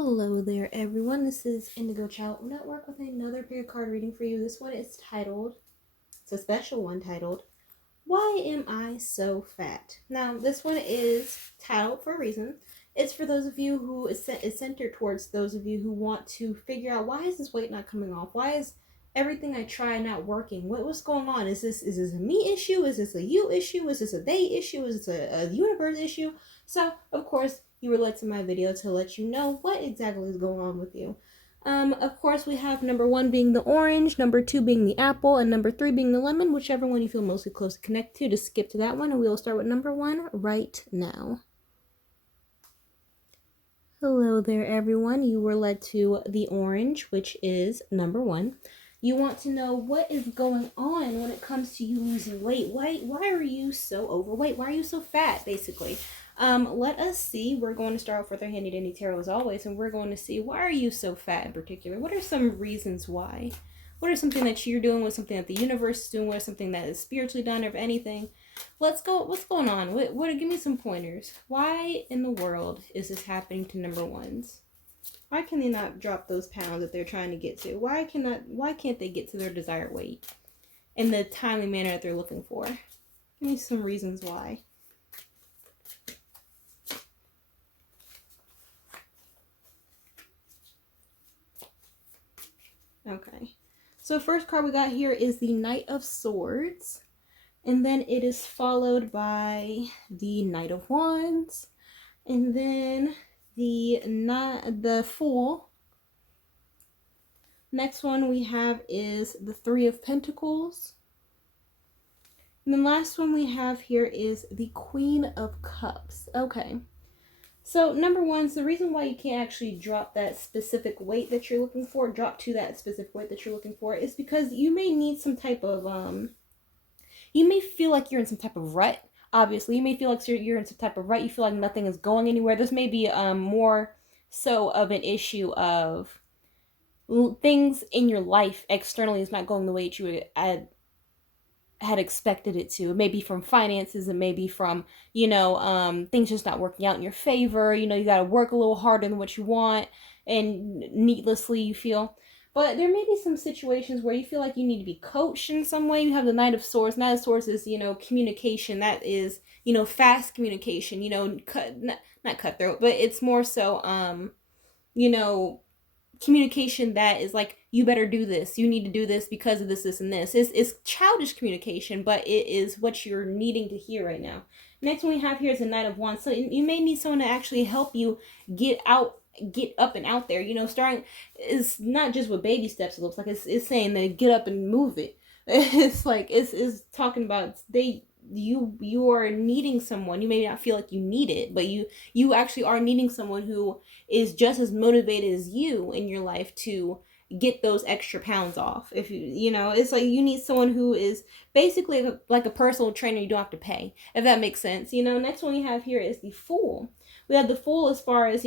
Hello there, everyone. This is Indigo Network with another pair card reading for you. This one is titled, it's a special one titled, Why Am I So Fat? Now, this one is titled for a reason. It's for those of you who is centered towards those of you who want to figure out, why is this weight not coming off? Why is everything I try not working? What's going on? Is this a me issue? Is this a you issue? Is this a they issue? Is this a universe issue? So, of course, you were led to my video to let you know what exactly is going on with you. Of course, we have number 1 being the orange, number 2 being the apple, and number 3 being the lemon, whichever one you feel mostly close to connect to. Just skip to that one, and we will start with number 1 right now. Hello there, everyone. You were led to the orange, which is number 1. You want to know what is going on when it comes to you losing weight. Why are you so overweight? Why are you so fat, basically? Let us see. We're going to start off with our handy dandy tarot as always, and we're going to see, why are you so fat in particular? What are some reasons why? What are something that you're doing? What's something that the universe is doing? What is something that is spiritually done, or if anything? Let's go. What's going on? Give me some pointers. Why in the world is this happening to number 1s? Why can they not drop those pounds that they're trying to get to? Why can't they get to their desired weight in the timely manner that they're looking for? Give me some reasons why. Okay. So first card we got here is the Knight of Swords. And then it is followed by the Knight of Wands. And then the Fool. Next one we have is the Three of Pentacles. And the last one we have here is the Queen of Cups. Okay. So number 1, so the reason why you can't actually drop that specific weight that you're looking for, is because you may need some type of, you may feel like you're in some type of rut. Obviously, you may feel like you're in some type of rut. You feel like nothing is going anywhere. This may be more so of an issue of things in your life externally is not going the way that you had expected it to. It may be from finances. It may be from, things just not working out in your favor. You got to work a little harder than what you want, and needlessly you feel. But there may be some situations where you feel like you need to be coached in some way. You have the Knight of Swords. Knight of Swords is, communication. That is, fast communication, not cutthroat, but it's more so, communication that is like, you better do this. You need to do this because of this, this, and this. It's childish communication, but it is what you're needing to hear right now. Next one we have here is the Knight of Wands. So you may need someone to actually help you get up and out there. Starting is not just with baby steps. It looks like it's saying that get up and move it. It's like it's talking about you are needing someone. You may not feel like you need it, but you actually are needing someone who is just as motivated as you in your life to get those extra pounds off. If it's like you need someone who is basically like a personal trainer you don't have to pay, if that makes sense. Next one we have here is the Fool. We have the Fool as far as,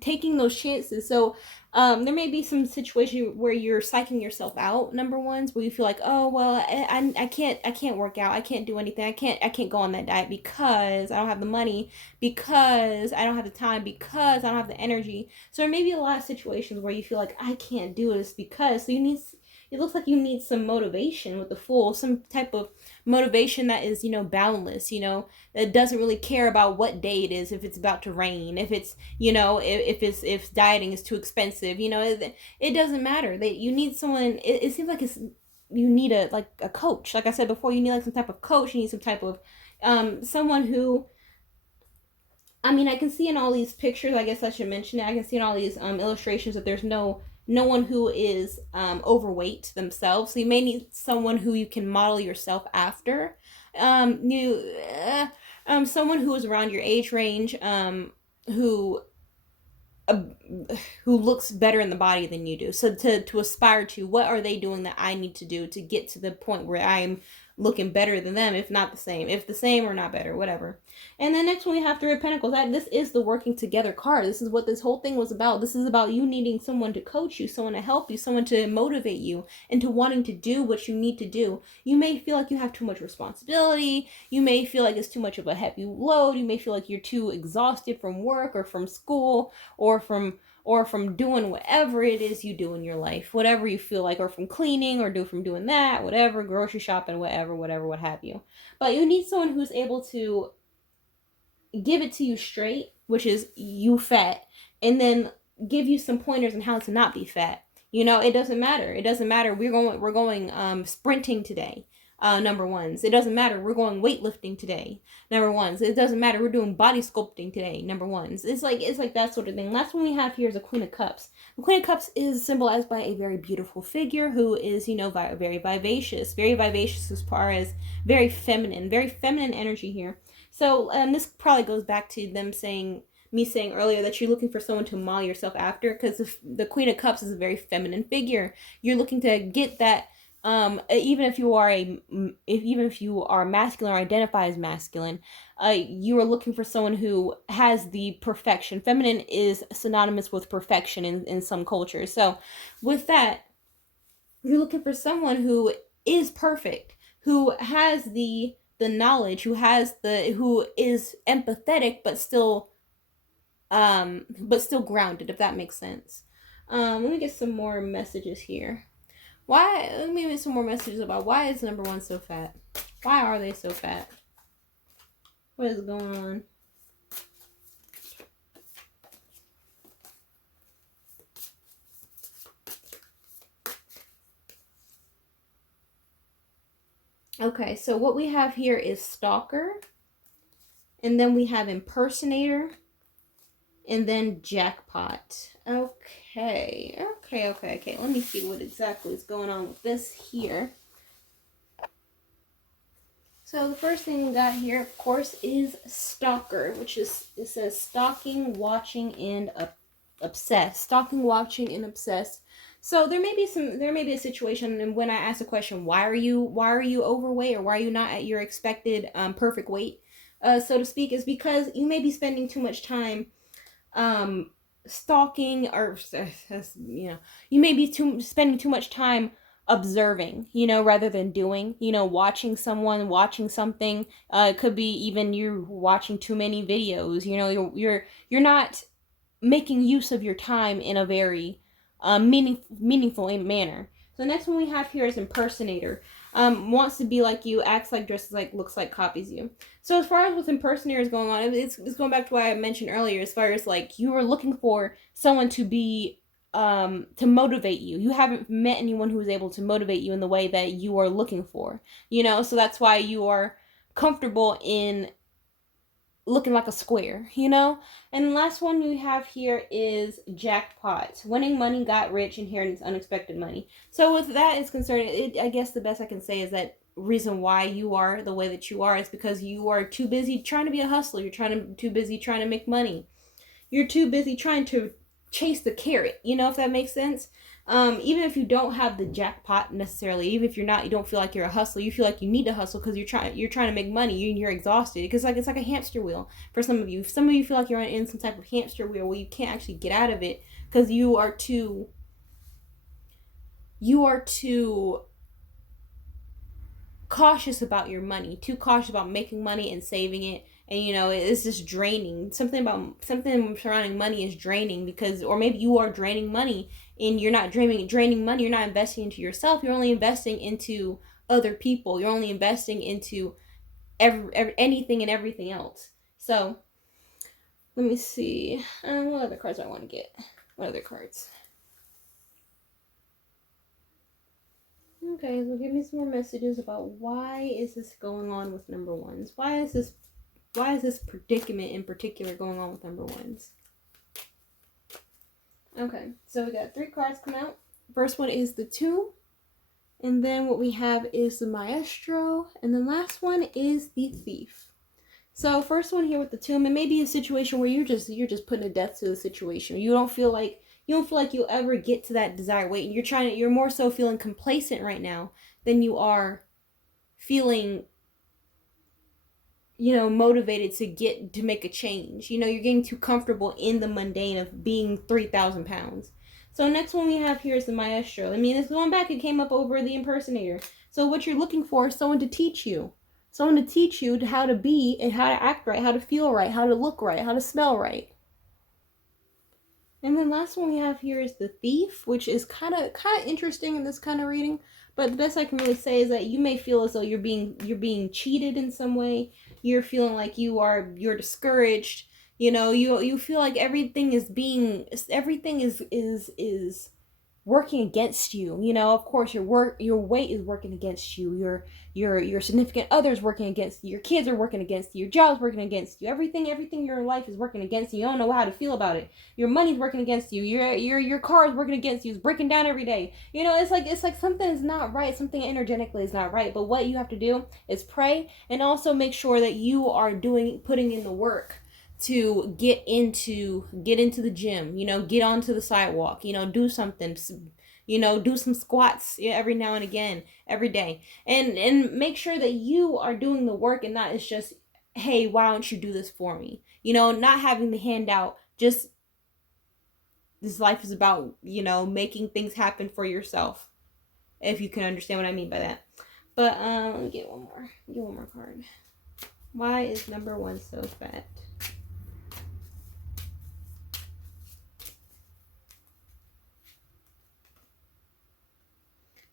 taking those chances. So there may be some situation where you're psyching yourself out, number 1s, where you feel like, oh, well, I can't work out. I can't do anything. I can't go on that diet because I don't have the money, because I don't have the time, because I don't have the energy. So there may be a lot of situations where you feel like I can't do this because, so it looks like you need some motivation with the Fool, some type of motivation that is, boundless, that doesn't really care about what day it is, if it's about to rain, if it's, if dieting is too expensive, it doesn't matter. That you need someone, it seems like you need a coach. Like I said before, you need like some type of coach, you need some type of, someone who, I can see in all these pictures, I guess I should mention it, I can see in all these illustrations that there's no one who is overweight themselves. So you may need someone who you can model yourself after. Someone who is around your age range, who looks better in the body than you do. So to aspire to, what are they doing that I need to do to get to the point where I'm looking better than them, if not the same, if the same or not better, whatever. And then next one we have Three of Pentacles. That this is the working together card. This is what this whole thing was about. This is about you needing someone to coach you, someone to help you, someone to motivate you into wanting to do what you need to do. You may feel like you have too much responsibility. You may feel like it's too much of a heavy load. You may feel like you're too exhausted from work or from school or from doing whatever it is you do in your life, whatever you feel like, or from cleaning or from doing that, whatever, grocery shopping, whatever, what have you. But you need someone who's able to give it to you straight, which is you fat, and then give you some pointers on how to not be fat. You know, it doesn't matter. It doesn't matter. We're going sprinting today. Number ones. It doesn't matter. We're going weightlifting today. Number ones. It doesn't matter. We're doing body sculpting today. Number ones. It's like that sort of thing. Last one we have here is a Queen of Cups. The Queen of Cups is symbolized by a very beautiful figure who is, you know, very vivacious as far as very feminine energy here. So this probably goes back to me saying earlier that you're looking for someone to model yourself after, because the Queen of Cups is a very feminine figure. You're looking to get that. Even if you are masculine or identify as masculine, you are looking for someone who has the perfection. Feminine is synonymous with perfection in some cultures. So with that, you're looking for someone who is perfect, who has the knowledge, who is empathetic but still grounded, if that makes sense. Let me get some more messages here. Let me get some more messages about why is number one so fat? Why are they so fat? What is going on? Okay, so what we have here is stalker, and then we have impersonator, and then jackpot. Okay. Let me see what exactly is going on with this here. So the first thing we got here, of course, is stalker, which is, it says stalking, watching, and obsessed. Stalking, watching, and obsessed. So there may be a situation, and when I ask the question, why are you overweight, or why are you not at your expected perfect weight, so to speak, is because you may be spending too much time stalking, or you know, you may be spending too much time observing, you know, rather than doing, you know, watching something. It could be even you watching too many videos, you know, you're not making use of your time in a very meaningful manner. So the next one we have here is impersonator. Wants to be like you, acts like, dresses like, looks like, copies you. So as far as with impersonators going on, it's going back to what I mentioned earlier, as far as like you are looking for someone to be to motivate you. You haven't met anyone who is able to motivate you in the way that you are looking for, you know, so that's why you are comfortable in looking like a square, you know. And the last one we have here is jackpot. Winning money, got rich, inheritance, unexpected money. So with that is concerned, I guess the best I can say is that reason why you are the way that you are is because you are too busy trying to be a hustler. You're too busy trying to make money. You're too busy trying to chase the carrot, you know, if that makes sense. Even if you don't have the jackpot necessarily, even if you don't feel like you're a hustler, you feel like you need to hustle because you're trying to make money. You're exhausted because it's like a hamster wheel for some of you. Some of you feel like you're in some type of hamster wheel where you can't actually get out of it because you are too cautious about your money, too cautious about making money and saving it. And you know, it's just draining. Something surrounding money is draining, because, or maybe you are draining money and you're not draining money. You're not investing into yourself. You're only investing into other people. You're only investing into anything and everything else. So let me see. What other cards do I want to get? What other cards? Okay, so give me some more messages about why is this going on with number ones? Why is this predicament in particular going on with number ones? Okay, so we got 3 cards come out. First one is the Tomb, and then what we have is the Maestro, and the last one is the Thief. So first one here with the Tomb, it may be a situation where you're just putting a death to the situation. You don't feel like you'll ever get to that desired weight, and you're more so feeling complacent right now than you are feeling motivated to make a change. You're getting too comfortable in the mundane of being 3,000 pounds. So next one we have here is the maestro. I mean, it's going back, it came up over the impersonator. So what you're looking for is someone to teach you. Someone to teach you how to be and how to act right, how to feel right, how to look right, how to smell right. And then last one we have here is the thief, which is kind of interesting in this kind of reading. But the best I can really say is that you may feel as though you're being cheated in some way. You're feeling like you're discouraged. You feel like everything is working against you. Of course your weight is working against you. Your significant other's working against you. Your kids are working against you. Your job's working against you. Everything in your life is working against you. You don't know how to feel about it. Your money's working against you. Your car is working against you. It's breaking down every day. It's like something is not right. Something energetically is not right. But what you have to do is pray, and also make sure that you are putting in the work to get into the gym, get onto the sidewalk, do something, do some squats every now and again, every day, and make sure that you are doing the work, and not it's just, hey, why don't you do this for me? Not having the handout. Just, this life is about, making things happen for yourself, if you can understand what I mean by that. But let me get one more card. Why is number 1 so fat?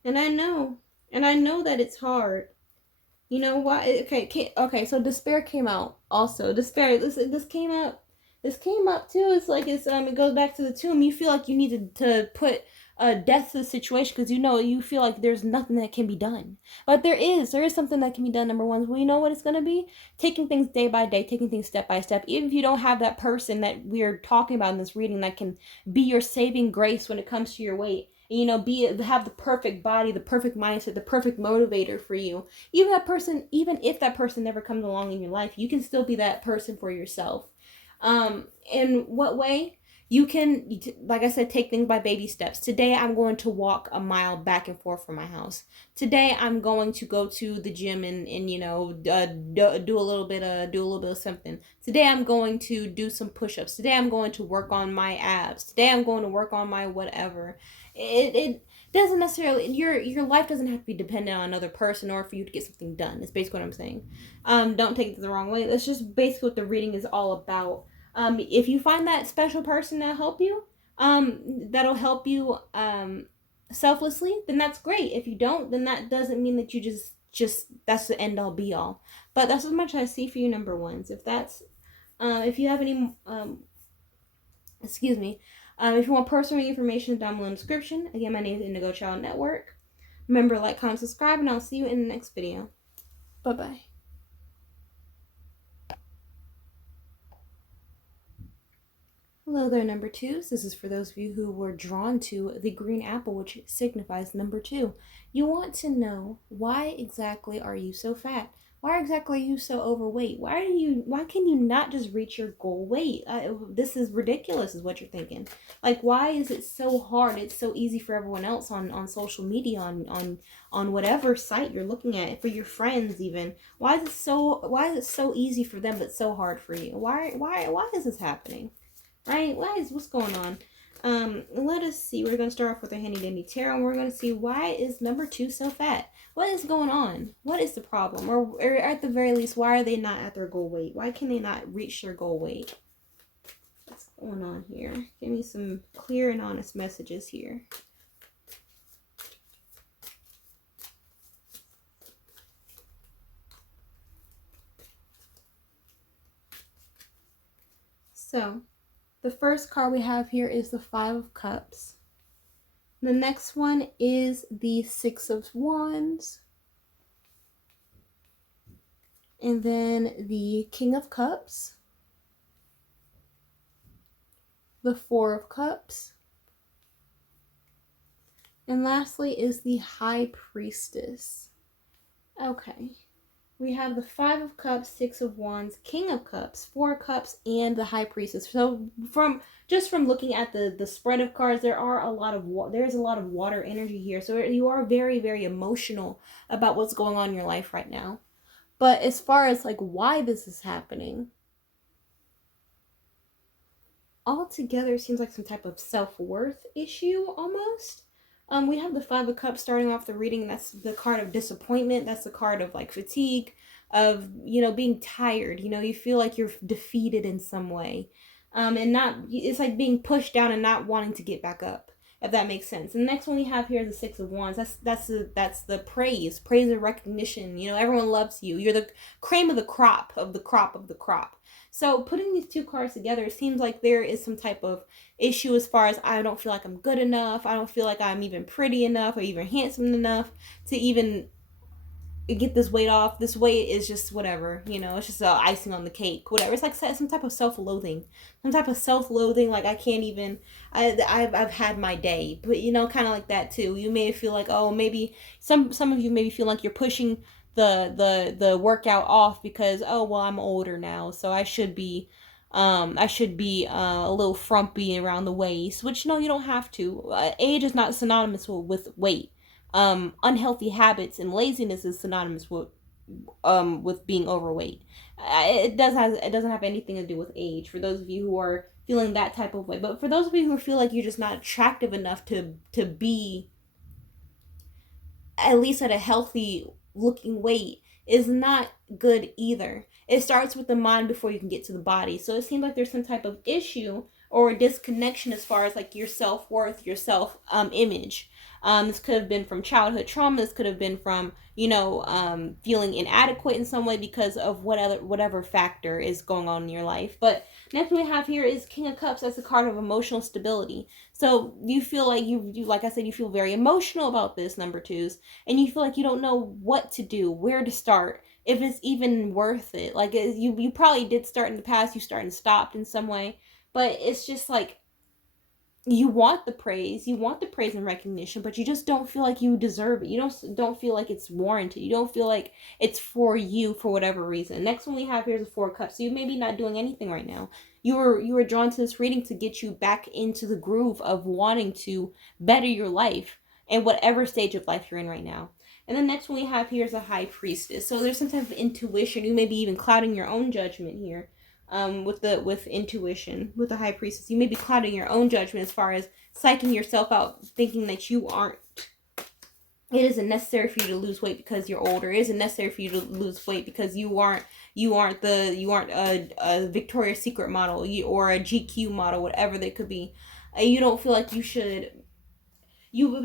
And I know that it's hard. You know why? Okay. So despair came out also. Despair. This came up. This came up too. It goes back to the tomb. You feel like you need to put death to the situation, because you feel like there's nothing that can be done. But there is something that can be done. Number 1, well, you know what it's gonna be? Taking things day by day, taking things step by step. Even if you don't have that person that we're talking about in this reading that can be your saving grace when it comes to your weight. Have the perfect body, the perfect mindset, the perfect motivator for you. Even if that person never comes along in your life, you can still be that person for yourself. In what way? You can, like I said, take things by baby steps. Today I'm going to walk a mile back and forth from my house. Today I'm going to go to the gym and do a little bit of something. Today I'm going to do some push-ups. Today I'm going to work on my abs. Today I'm going to work on my whatever. It doesn't necessarily, your life doesn't have to be dependent on another person or for you to get something done. It's basically what I'm saying. Don't take it the wrong way. That's just basically what the reading is all about. If you find that special person that'll help you selflessly, then that's great. If you don't, then that doesn't mean that you just that's the end all be all. But that's as much as I see for you, number 1s. If you have any, if you want personal information, down below in the description. Again, my name is Indigo Child Network. Remember, like, comment, subscribe, and I'll see you in the next video. Bye-bye. Hello there, number 2s. This is for those of you who were drawn to the green apple, which signifies number 2. You want to know, why exactly are you so fat? Why exactly are you so overweight? Why can you not just reach your goal weight? This is ridiculous, is what you're thinking. Like, why is it so hard? It's so easy for everyone else on social media, on whatever site you're looking at, for your friends even. Why is it so easy for them but so hard for you? Why is this happening? Right? What's going on? Let us see. We're going to start off with a handy dandy tarot, and we're going to see, why is number 2 so fat? What is going on? What is the problem? Or at the very least, why are they not at their goal weight? Why can they not reach their goal weight? What's going on here? Give me some clear and honest messages here. So, the first card we have here is the 5 of Cups. The next one is the 6 of Wands. And then the King of Cups. The 4 of Cups. And lastly is the High Priestess. Okay. We have the 5 of Cups, 6 of Wands, King of Cups, 4 of Cups, and the High Priestess. So from looking at the spread of cards, there's a lot of water energy here. So you are very, very emotional about what's going on in your life right now. But as far as like why this is happening, altogether seems like some type of self-worth issue almost. We have the Five of Cups starting off the reading. That's the card of disappointment. That's the card of like fatigue, of, you know, being tired. You know, you feel like you're defeated in some way. And not, it's like being pushed down and not wanting to get back up, if that makes sense. And the next one we have here is the Six of Wands. That's the praise and recognition. You know, everyone loves you. You're the cream of the crop of the crop of the crop. So putting these two cards together, it seems like there is some type of issue as far as I don't feel like I'm good enough. I don't feel like I'm even pretty enough or even handsome enough to even get this weight off. This weight is just whatever, you know, it's just icing on the cake, whatever. It's like some type of self-loathing, like I can't even, I've had my day, but you know, kind of like that too. You may feel like, oh, maybe some of you maybe feel like you're pushing the workout off because, oh, well, I'm older now, so I should be a little frumpy around the waist, which no, you don't have to. Age is not synonymous with weight. Unhealthy habits and laziness is synonymous with being overweight. It doesn't have anything to do with age. For those of you who are feeling that type of way, but for those of you who feel like you're just not attractive enough to be at least at a healthy looking weight, is not good either. It starts with the mind before you can get to the body. So it seems like there's some type of issue or disconnection as far as like your self-worth, your self image. This could have been from childhood trauma. This could have been from, you know, feeling inadequate in some way because of whatever factor is going on in your life. But next we have here is King of Cups. That's a card of emotional stability. So you feel like you like I said, you feel very emotional about this, number twos, and you feel like you don't know what to do, where to start, if it's even worth it. Like you probably did start in the past, you started and stopped in some way, but it's just like you want the praise and recognition, but you just don't feel like you deserve it. You don't feel like it's warranted. You don't feel like it's for you for whatever reason. Next one we have here is a Four of Cups. So you may be not doing anything right now. You were drawn to this reading to get you back into the groove of wanting to better your life in whatever stage of life you're in right now. And the next one we have here is a High Priestess. So there's some type of intuition. You may be even clouding your own judgment here. With intuition, with the High Priestess, you may be clouding your own judgment as far as psyching yourself out, thinking that you aren't. It isn't necessary for you to lose weight because you're older. It isn't necessary for you to lose weight because you aren't a Victoria's Secret model or a GQ model, whatever they could be. You don't feel like you should.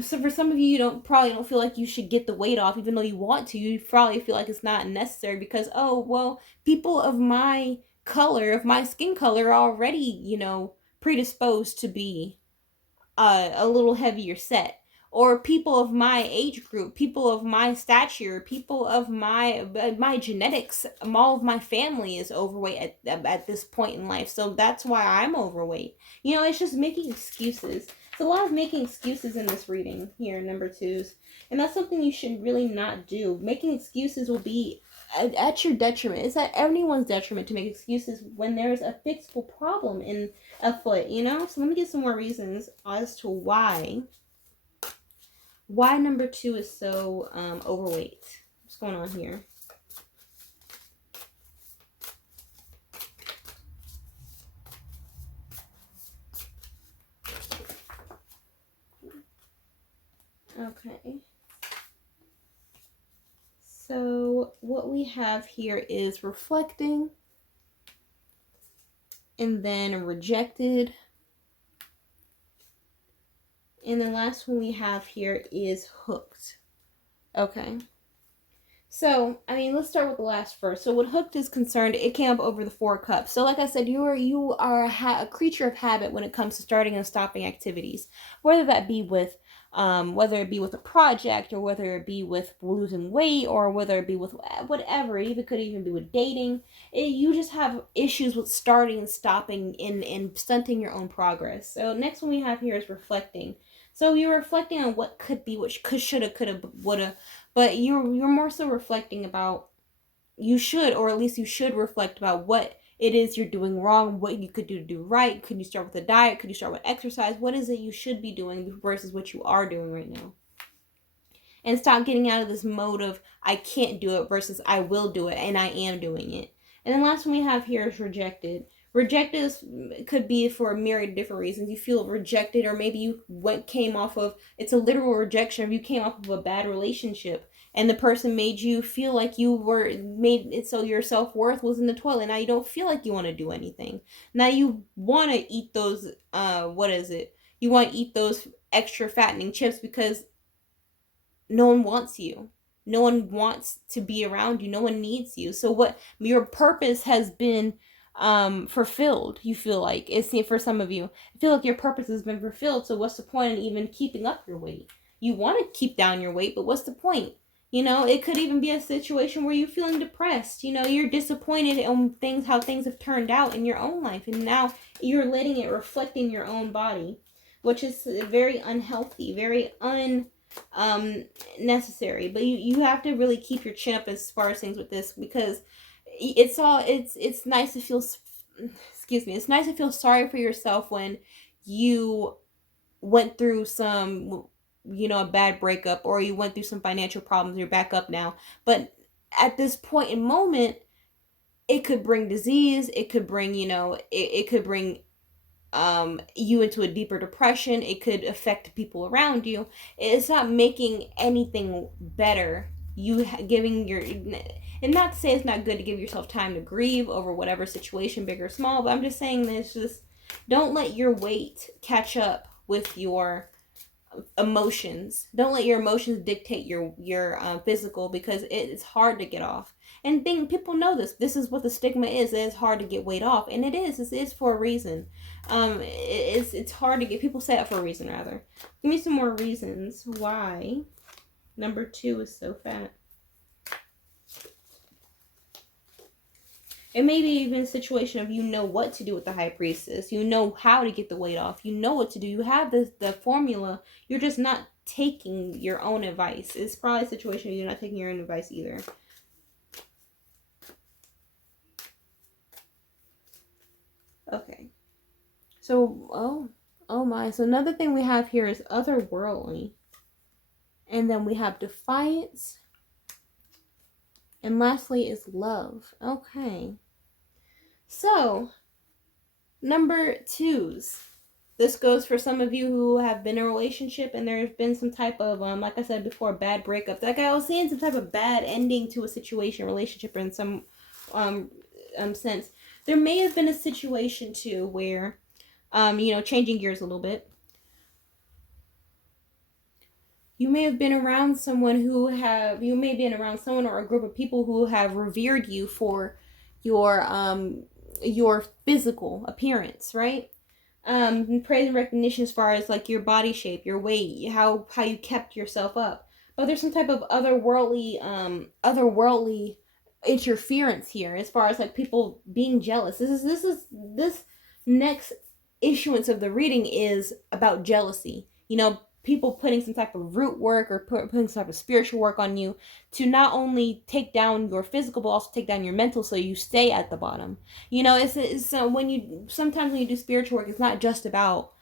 So for some of you, you probably don't feel like you should get the weight off, even though you want to. You probably feel like it's not necessary because, oh, well, people of my color, of my skin color, are already, you know, predisposed to be a little heavier set. Or people of my age group, people of my stature, people of my genetics, all of my family is overweight at this point in life, so that's why I'm overweight. You know, it's just making excuses. It's a lot of making excuses in this reading here, number twos. And that's something you should really not do. Making excuses will be at your detriment. It's at everyone's detriment to make excuses when there's a fixable problem in afoot, you know? So let me get some more reasons as to why number two is so overweight. What's going on here? Okay. So what we have here is reflecting, and then rejected, and the last one we have here is hooked. Okay. So, I mean, let's start with the last first. So, what hooked is concerned, it came up over the Four of Cups. So, like I said, you are a creature of habit when it comes to starting and stopping activities, whether that be with, whether it be with a project, or whether it be with losing weight, or whether it be with whatever. It could even be with dating. You just have issues with starting and stopping and stunting your own progress. So, next one we have here is reflecting. So, you're reflecting on what could be, what could, shoulda, coulda, woulda. But you're more so reflecting about, you should reflect about what it is you're doing wrong, what you could do to do right. Could you start with a diet? Could you start with exercise? What is it you should be doing versus what you are doing right now? and stop getting out of this mode of I can't do it versus I will do it and I am doing it. And then last one we have here is rejected. Rejected could be for a myriad of different reasons. You feel rejected, or maybe you came off of, it's a literal rejection, or you came off of a bad relationship and the person made you feel like you were made it so your self-worth was in the toilet. Now you don't feel like you want to do anything. Now you want to eat those what is it, you want to eat those extra fattening chips because no one wants you. No one wants to be around you. No one needs you. So what your purpose has been fulfilled, you feel like. It's for some of you. I feel like your purpose has been fulfilled. So what's the point in even keeping up your weight? You want to keep down your weight, but what's the point? You know, it could even be a situation where you're feeling depressed. You know, you're disappointed in things, how things have turned out in your own life, and now you're letting it reflect in your own body, which is very unhealthy, very necessary. But you have to really keep your chin up as far as things with this, because it's nice to feel, excuse me, it's nice to feel sorry for yourself when you went through some, you know, a bad breakup, or you went through some financial problems, you're back up now. But at this point in moment, it could bring disease, it could bring, you know, it could bring you into a deeper depression. It could affect people around you. It's not making anything better. You giving your, and not to say it's not good to give yourself time to grieve over whatever situation, big or small, but I'm just saying that it's just, don't let your weight catch up with your emotions. Don't let your emotions dictate your physical, because it's hard to get off. And people know this. This is what the stigma is. It's hard to get weight off, and it is. It is for a reason. It's hard to get. People say that for a reason, rather. Give me some more reasons why number 2 is so fat. It may be even a situation of, you know what to do with the high priestess. You know how to get the weight off. You know what to do. You have the formula. You're just not taking your own advice. It's probably a situation where you're not taking your own advice either. Okay. So, oh my. So another thing we have here is otherworldly. And then we have defiance. And lastly is love. Okay. So, number 2s. This goes for some of you who have been in a relationship and there's been some type of, like I said before, bad breakup. Like I was seeing some type of bad ending to a situation, relationship, in some sense. There may have been a situation too where, you know, changing gears a little bit. You may have been around someone you may have been around someone or a group of people who have revered you for your physical appearance, right? Praise and recognition as far as like your body shape, your weight, how you kept yourself up. But there's some type of otherworldly interference here as far as like people being jealous. This next issuance of the reading is about jealousy. You know, people putting some type of root work, or putting some type of spiritual work on you to not only take down your physical, but also take down your mental, so you stay at the bottom. You know, it's sometimes when you do spiritual work, it's not just about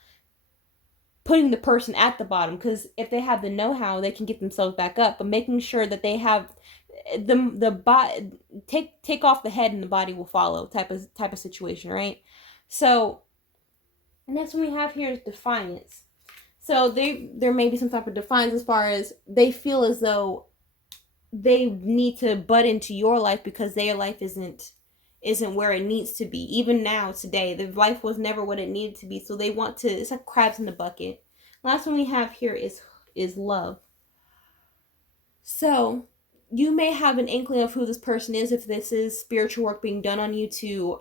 putting the person at the bottom, because if they have the know-how, they can get themselves back up, but making sure that they have the body, take off the head and the body will follow type of situation, right? So the next one we have here is defiance. So there may be some type of defiance as far as they feel as though they need to butt into your life because their life isn't where it needs to be. Even now, today, the life was never what it needed to be. So they want to, it's like crabs in the bucket. Last one we have here is love. So you may have an inkling of who this person is, if this is spiritual work being done on you to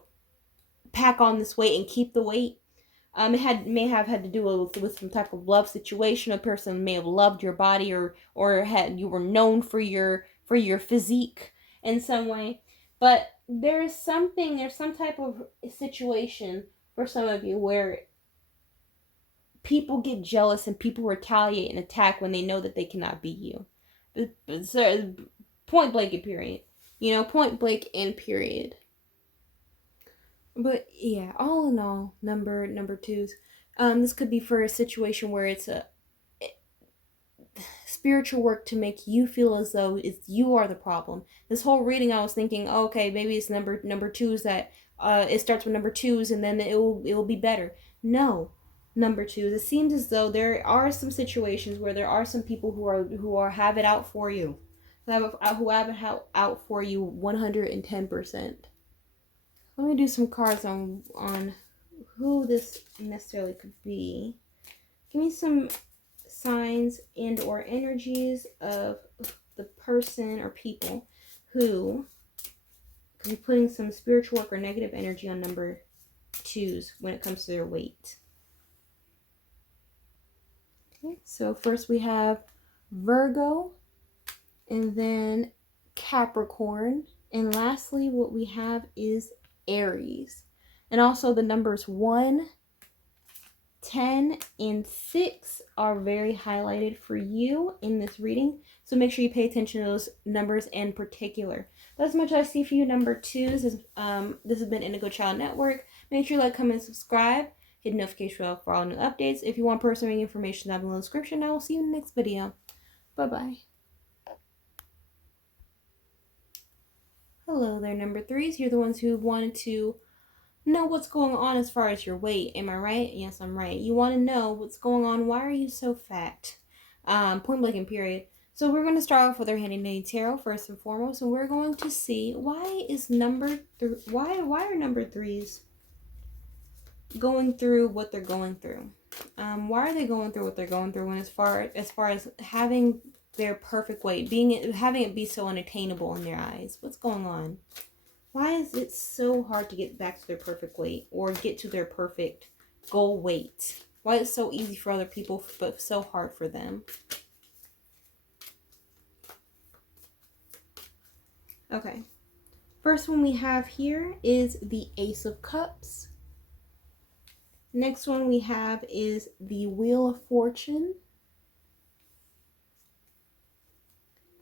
pack on this weight and keep the weight. It may have had to do with some type of love situation. A person may have loved your body, or had, you were known for your physique in some way. But there's some type of situation for some of you where people get jealous and people retaliate and attack when they know that they cannot be you. So, point blank and period. You know, point blank and period. But yeah, all in all, number 2s. This could be for a situation where it's a spiritual work to make you feel as though it's you are the problem. This whole reading, I was thinking, oh, okay, maybe it's number twos that it starts with number twos and then it will be better. No, number twos. It seems as though there are some situations where there are some people who have it out for you, who have it out for you 110%. Let me do some cards on who this necessarily could be. Give me some signs and or energies of the person or people who could be putting some spiritual work or negative energy on number twos when it comes to their weight. Okay, so first we have Virgo, and then Capricorn, and lastly what we have is Aries. And also the numbers 1, 10, and 6 are very highlighted for you in this reading. So make sure you pay attention to those numbers in particular. That's much I see for you, number twos. This has been Indigo Child Network. Make sure you like, comment, subscribe. Hit the notification bell for all new updates. If you want personal information down below in the description, I will see you in the next video. Bye-bye. Hello there, number threes. You're the ones who wanted to know what's going on as far as your weight. Am I right? Yes, I'm right. You want to know what's going on. Why are you so fat? Point blank and period. So we're going to start off with our Handy Dandy Tarot first and foremost, and we're going to see why are number threes going through what they're going through. Why are they going through what they're going through when as far as having their perfect weight, having it be so unattainable in their eyes? What's going on? Why is it so hard to get back to their perfect weight or get to their perfect goal weight? Why is it so easy for other people but so hard for them? Okay. First one we have here is the Ace of Cups. Next one we have is the Wheel of Fortune.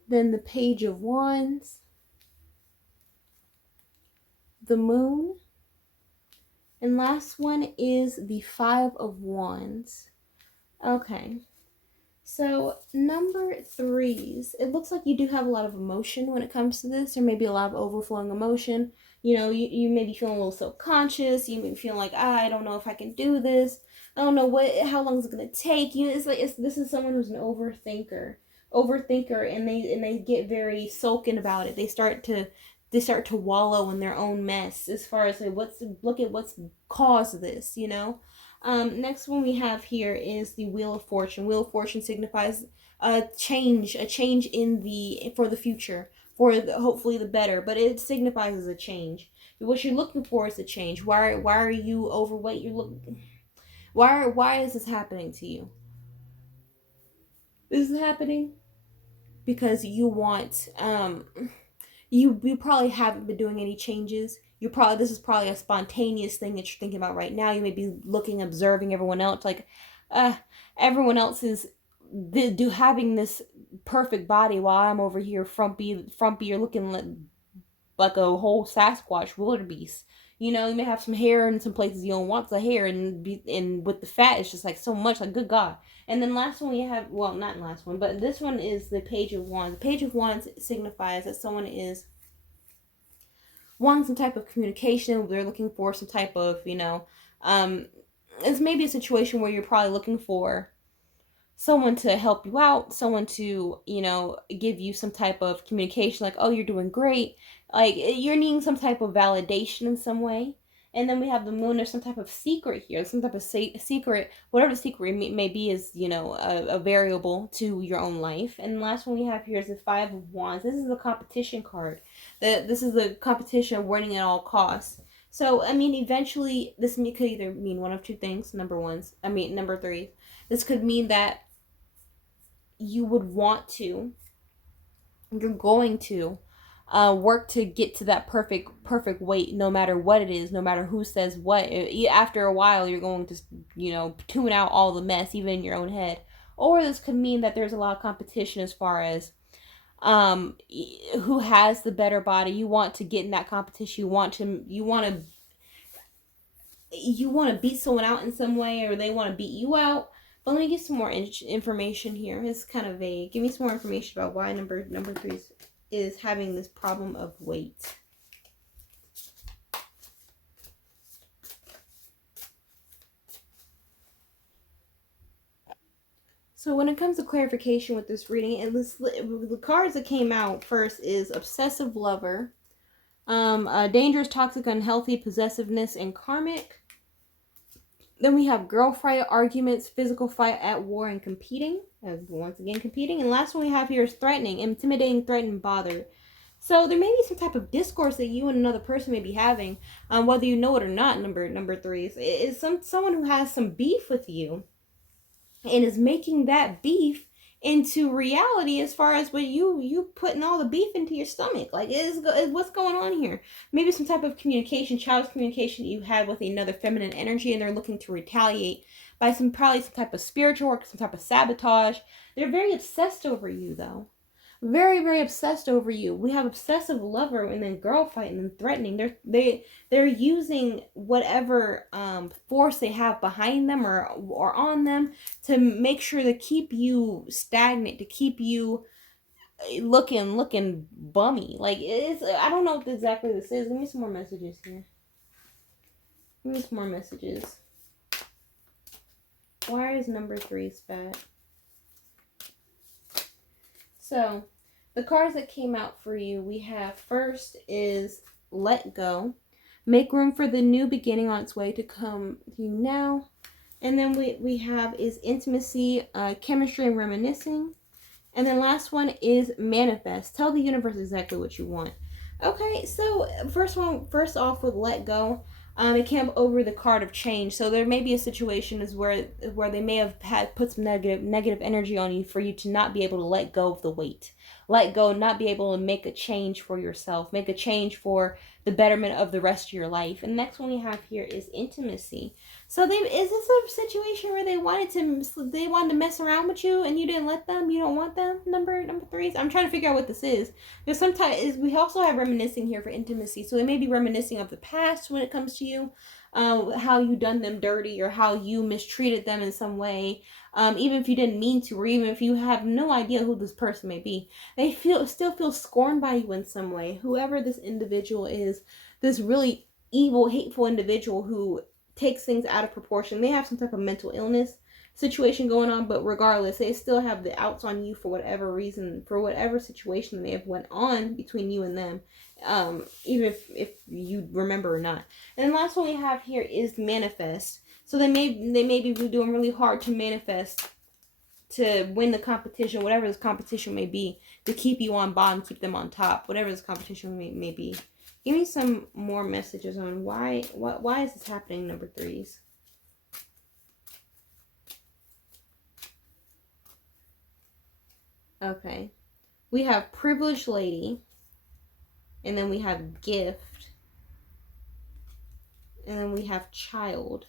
Then the Page of Wands. The Moon. And last one is the Five of Wands. Okay. So number threes, it looks like you do have a lot of emotion when it comes to this, or maybe a lot of overflowing emotion. You know, you may be feeling a little self-conscious. You may be feeling like, I don't know if I can do this. I don't know how long is it going to take. This is someone who's an overthinker, and they get very sulking about it. They start to wallow in their own mess as far as look at what's caused this, you know. Next one we have here is the Wheel of Fortune. Wheel of Fortune signifies a change for the future, hopefully the better, but it signifies as a change. What you're looking for is a change. Why are you overweight? Why is this happening to you? This is happening because you want you probably haven't been doing any changes. This is probably a spontaneous thing that you're thinking about right now. You may be observing everyone else, like everyone else is having this perfect body while I'm over here frumpy. You're looking like a whole Sasquatch wildebeest. You know, you may have some hair in some places you don't want the hair, and with the fat, it's just like so much. Like, good God. And then last one we have, well, not last one, but this one is the Page of Wands. The Page of Wands signifies that someone is wanting some type of communication. They're looking for some type of, it's maybe a situation where you're probably looking for someone to help you out, someone to, give you some type of communication, like, oh, you're doing great. Like, you're needing some type of validation in some way. And then we have the Moon. There's some type of secret here, some type of secret, whatever the secret may be is, a variable to your own life. And the last one we have here is the Five of Wands. This is a competition card. This is the competition of winning at all costs. So, eventually, this could either mean one of two things. Number three. This could mean that you're going to work to get to that perfect weight, no matter what it is, no matter who says what. After a while, you're going to, tune out all the mess, even in your own head. Or this could mean that there's a lot of competition as far as who has the better body. You want to get in that competition. You want to beat someone out in some way, or they want to beat you out. But let me get some more information here. It's kind of vague. Give me some more information about why number 3 is having this problem of weight. So when it comes to clarification with this reading, and the cards that came out first is obsessive lover, dangerous, toxic, unhealthy, possessiveness, and karmic. Then we have girl fight, arguments, physical fight, at war, and competing. Once again, competing. And the last one we have here is threatening, intimidating, threatened, bothered. So there may be some type of discourse that you and another person may be having, whether you know it or not. Number 3 is someone who has some beef with you, and is making that beef into reality as far as what you putting all the beef into your stomach. Like, what's going on here? Maybe some type of communication, child's communication that you had with another feminine energy, and they're looking to retaliate by probably some type of spiritual work, some type of sabotage. They're very obsessed over you, though. Very, very obsessed over you. We have obsessive lover, and then girl fight, and then threatening. They're using whatever force they have behind them or on them to make sure to keep you stagnant, to keep you looking bummy. Like, I don't know what exactly this is. Give me some more messages here. Give me some more messages. Why is number 3 spat? So, the cards that came out for you, we have first is let go. Make room for the new beginning on its way to come to you now. And then we have is intimacy, chemistry, and reminiscing. And then last one is manifest. Tell the universe exactly what you want. Okay, so first off with let go. It came over the card of change. So there may be a situation is where they may have put some negative energy on you for you to not be able to let go of the weight. Let go, not be able to make a change for yourself, make a change for the betterment of the rest of your life. And the next one we have here is intimacy. So is this a situation where they wanted to mess around with you and you didn't let them? You don't want them? Number 3. I'm trying to figure out what this is. Because sometimes we also have reminiscing here for intimacy. So it may be reminiscing of the past when it comes to you, how you done them dirty or how you mistreated them in some way. Even if you didn't mean to, or even if you have no idea who this person may be, they still feel scorned by you in some way. Whoever this individual is, this really evil, hateful individual who takes things out of proportion. They have some type of mental illness situation going on, but regardless, they still have the outs on you for whatever reason, for whatever situation that may have went on between you and them, even if you remember or not. And the last one we have here is manifest. So they may be doing really hard to manifest to win the competition, whatever this competition may be, to keep you on bottom, keep them on top, whatever this competition may be. Give me some more messages on why is this happening, number 3s? Okay. We have privileged lady. And then we have gift. And then we have child.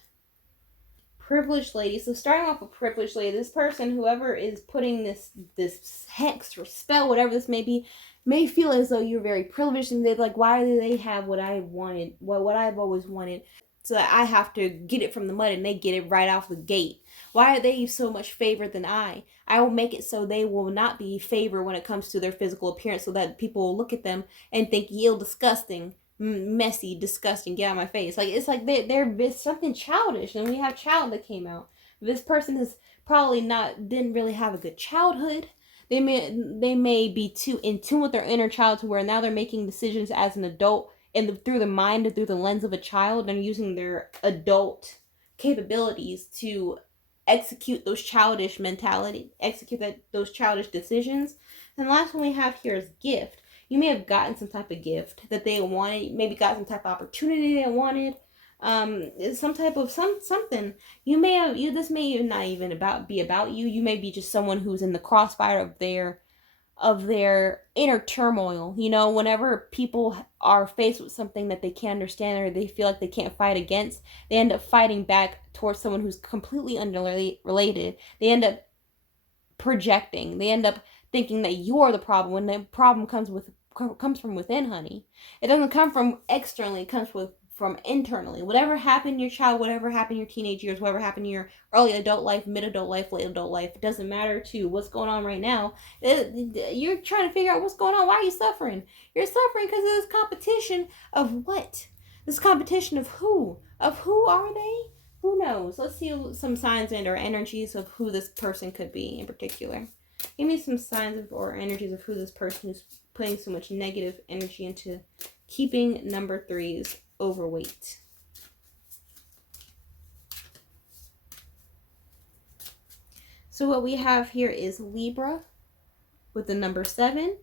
Privileged lady. So starting off with privileged lady, this person, whoever is putting this hex or spell, whatever this may be, may feel as though you're very privileged, and they're like, why do they have what I wanted, what I've always wanted, so that I have to get it from the mud and they get it right off the gate? Why are they so much favored than I? I will make it so they will not be favored when it comes to their physical appearance, so that people will look at them and think, "Yill, disgusting, messy, disgusting, get out of my face." Like, it's like they're something childish. And we have child that came out. This person is probably didn't really have a good childhood. They may be too in tune with their inner child to where now they're making decisions as an adult and through the mind and through the lens of a child, and using their adult capabilities to execute those childish those childish decisions. And the last one we have here is gift. You may have gotten some type of gift that they wanted, maybe got some type of opportunity they wanted, some type of something. This may not even be about you. You may be just someone who's in the crossfire of their inner turmoil. Whenever people are faced with something that they can't understand or they feel like they can't fight against, they end up fighting back towards someone who's completely unrelated. They end up projecting. They end up thinking that you're the problem when the problem comes from within, honey. It doesn't come from externally. It comes from internally. Whatever happened in your child, whatever happened in your teenage years, whatever happened in your early adult life, mid adult life, late adult life, it doesn't matter to what's going on right now. You're trying to figure out what's going on. Why are you suffering? You're suffering because of this competition of what? This competition of who? Of who are they? Who knows? Let's see some signs and or energies of who this person could be in particular. Give me some signs of or energies of who this person is putting so much negative energy into keeping number 3s overweight. So what we have here is Libra with the number 7.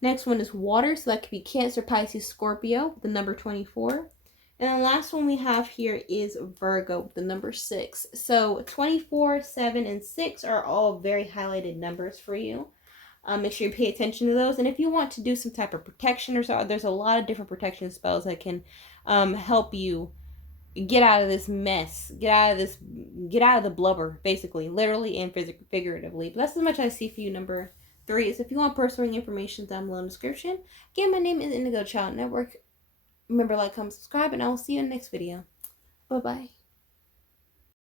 Next one is water, so that could be Cancer, Pisces, Scorpio with the number 24. And the last one we have here is Virgo with the number 6. So 24, 7, and 6 are all very highlighted numbers for you. Make sure you pay attention to those. And if you want to do some type of protection or so, there's a lot of different protection spells that can help you get out of this mess, get out of the blubber, basically, literally and figuratively. But that's as much as I see for you, number 3. So if you want personal information, down below in the description. Again, my name is Indigo Child Network. Remember, like, comment, subscribe, and I will see you in the next video. Bye-bye.